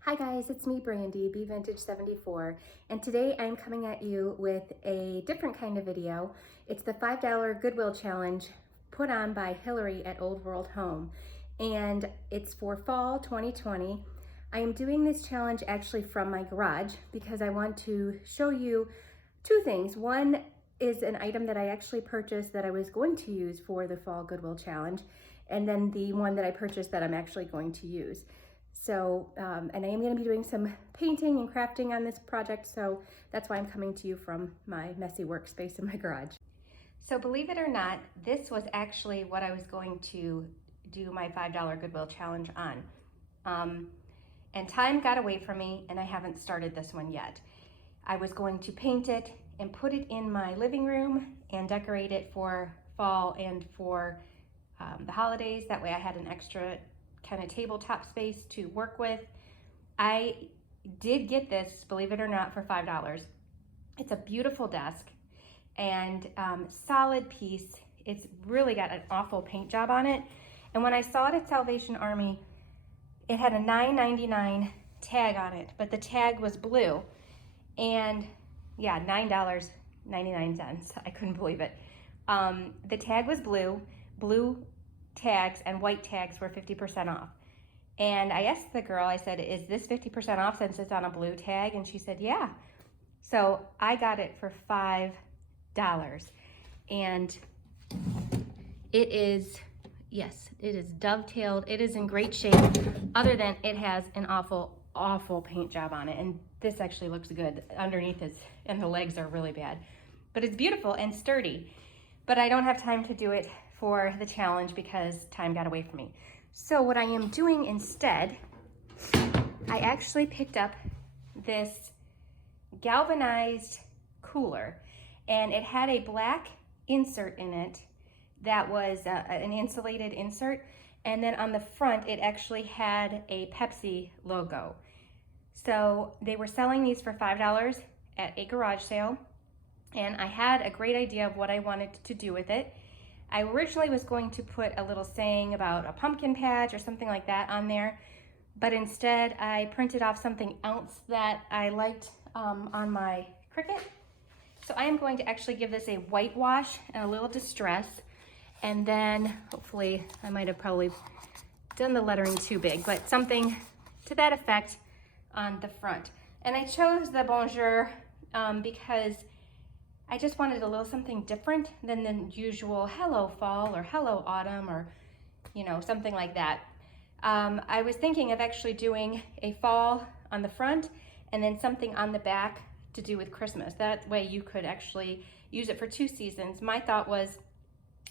Hi guys, it's me Brandy, Be Vintage 74, and today I'm coming at you with a different kind of video. It's the $5 Goodwill challenge put on by Hilary at Old World Home, and it's for fall 2020. I am doing this challenge actually from my garage because I want to show you two things. One is an item that I actually purchased that I was going to use for the fall Goodwill challenge, and then the one that I purchased that I'm actually going to use. So, and I am going to be doing some painting and crafting on this project, so that's why I'm coming to you from my messy workspace in my garage. So believe it or not, this was actually what I was going to do my $5 Goodwill challenge on. And time got away from me and I haven't started this one yet. I was going to paint it and put it in my living room and decorate it for fall and for the holidays. That way I had an extra kind of tabletop space to work with. I did get this, believe it or not, for $5. It's a beautiful desk and solid piece. It's really got an awful paint job on it. And when I saw it at Salvation Army, it had a $9.99 tag on it, but the tag was blue. And yeah, $9.99. I couldn't believe it. The tag was blue tags and white tags were 50% off. And I asked the girl, I said, is this 50% off since it's on a blue tag? And she said, yeah. So I got it for $5. And it is, yes, it is dovetailed. It is in great shape, other than it has an awful paint job on it. And this actually looks good. Underneath is, and the legs are really bad. But it's beautiful and sturdy. But I don't have time to do it for the challenge because time got away from me. So what I am doing instead, I actually picked up this galvanized cooler, and it had a black insert in it that was an insulated insert, and then on the front it actually had a Pepsi logo. So they were selling these for $5 at a garage sale, and I had a great idea of what I wanted to do with it. I originally was going to put a little saying about a pumpkin patch or something like that on there, but instead I printed off something else that I liked on my Cricut. So I am going to actually give this a whitewash and a little distress, and then hopefully, I might have probably done the lettering too big, but something to that effect on the front. And I chose the Bonjour because I just wanted a little something different than the usual hello fall or hello autumn or, you know, something like that. I was thinking of actually doing a fall on the front and then something on the back to do with Christmas. That way you could actually use it for 2 seasons. My thought was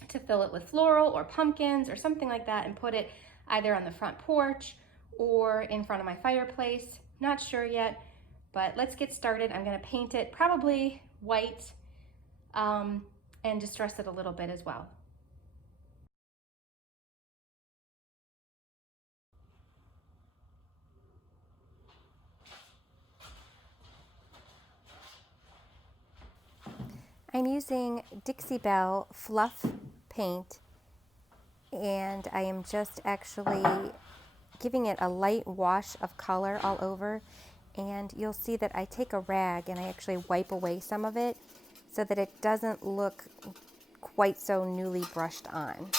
to fill it with floral or pumpkins or something like that and put it either on the front porch or in front of my fireplace. Not sure yet, but let's get started. I'm gonna paint it probably white, and distress it a little bit as well. I'm using Dixie Belle Fluff paint, and I am just actually giving it a light wash of color all over, and you'll see that I take a rag and I actually wipe away some of it so that it doesn't look quite so newly brushed on.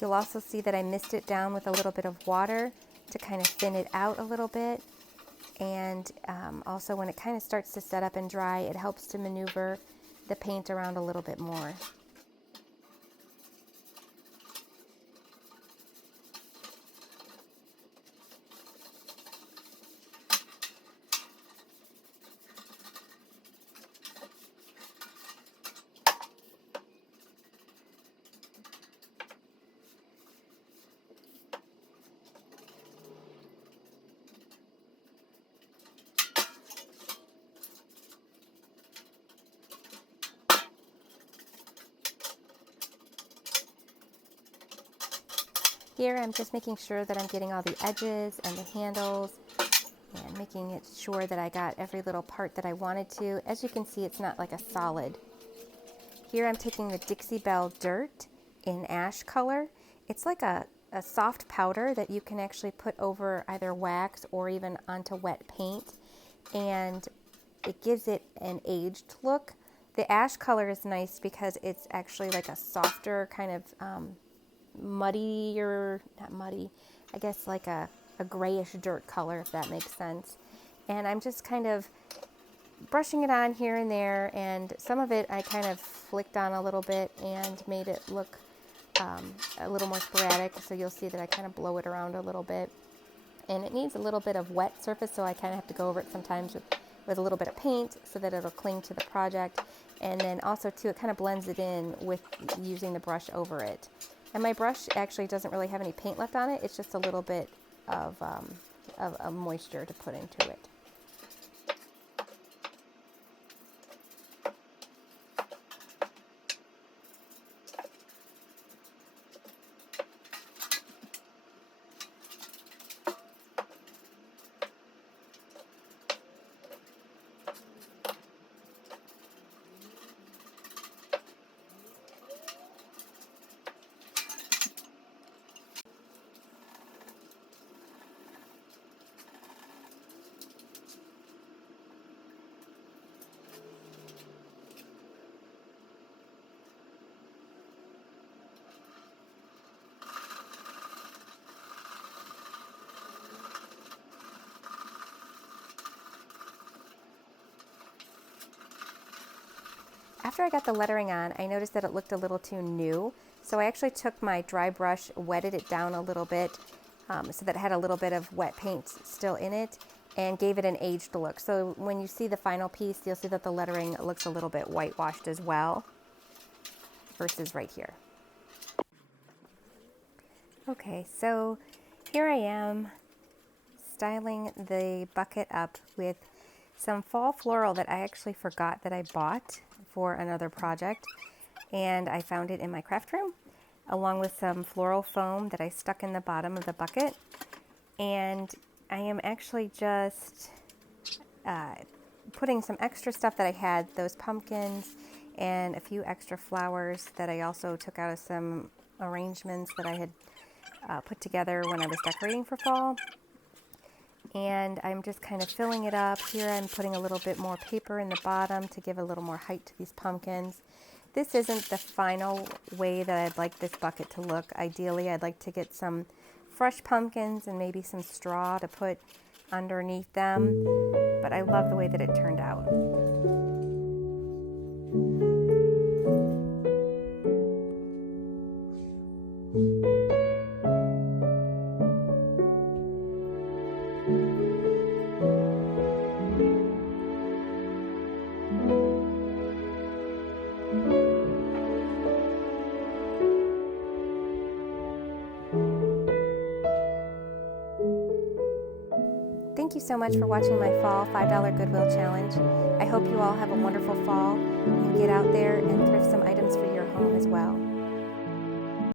You'll also see that I mist it down with a little bit of water to kind of thin it out a little bit, and also when it kind of starts to set up and dry, it helps to maneuver the paint around a little bit more. Here I'm just making sure that I'm getting all the edges and the handles and making it sure that I got every little part that I wanted to. As you can see, it's not like a solid. Here I'm taking the Dixie Belle Dirt in ash color. It's like a a soft powder that you can actually put over either wax or even onto wet paint, and it gives it an aged look. The ash color is nice because it's actually like a softer kind of muddy, or not muddy, I guess like a grayish dirt color, if that makes sense. And I'm just kind of brushing it on here and there, and some of it I kind of flicked on a little bit and made it look a little more sporadic, so you'll see that I kind of blow it around a little bit. And it needs a little bit of wet surface, so I kind of have to go over it sometimes with a little bit of paint so that it'll cling to the project. And then also too, it kind of blends it in with using the brush over it. And my brush actually doesn't really have any paint left on it, it's just a little bit of moisture to put into it. After I got the lettering on, I noticed that it looked a little too new, so I actually took my dry brush, wetted it down a little bit so that it had a little bit of wet paint still in it, and gave it an aged look. So when you see the final piece, you'll see that the lettering looks a little bit whitewashed as well, versus right here. Okay, so here I am styling the bucket up with some fall floral that I actually forgot that I bought for another project, and I found it in my craft room, along with some floral foam that I stuck in the bottom of the bucket. And I am actually just putting some extra stuff that I had, those pumpkins and a few extra flowers that I also took out of some arrangements that I had put together when I was decorating for fall. And I'm just kind of filling it up. Here I'm putting a little bit more paper in the bottom to give a little more height to these pumpkins. This isn't the final way that I'd like this bucket to look. Ideally, I'd like to get some fresh pumpkins and maybe some straw to put underneath them, but I love the way that it turned out. Thank you so much for watching my fall $5 Goodwill challenge. I hope you all have a wonderful fall and get out there and thrift some items for your home as well.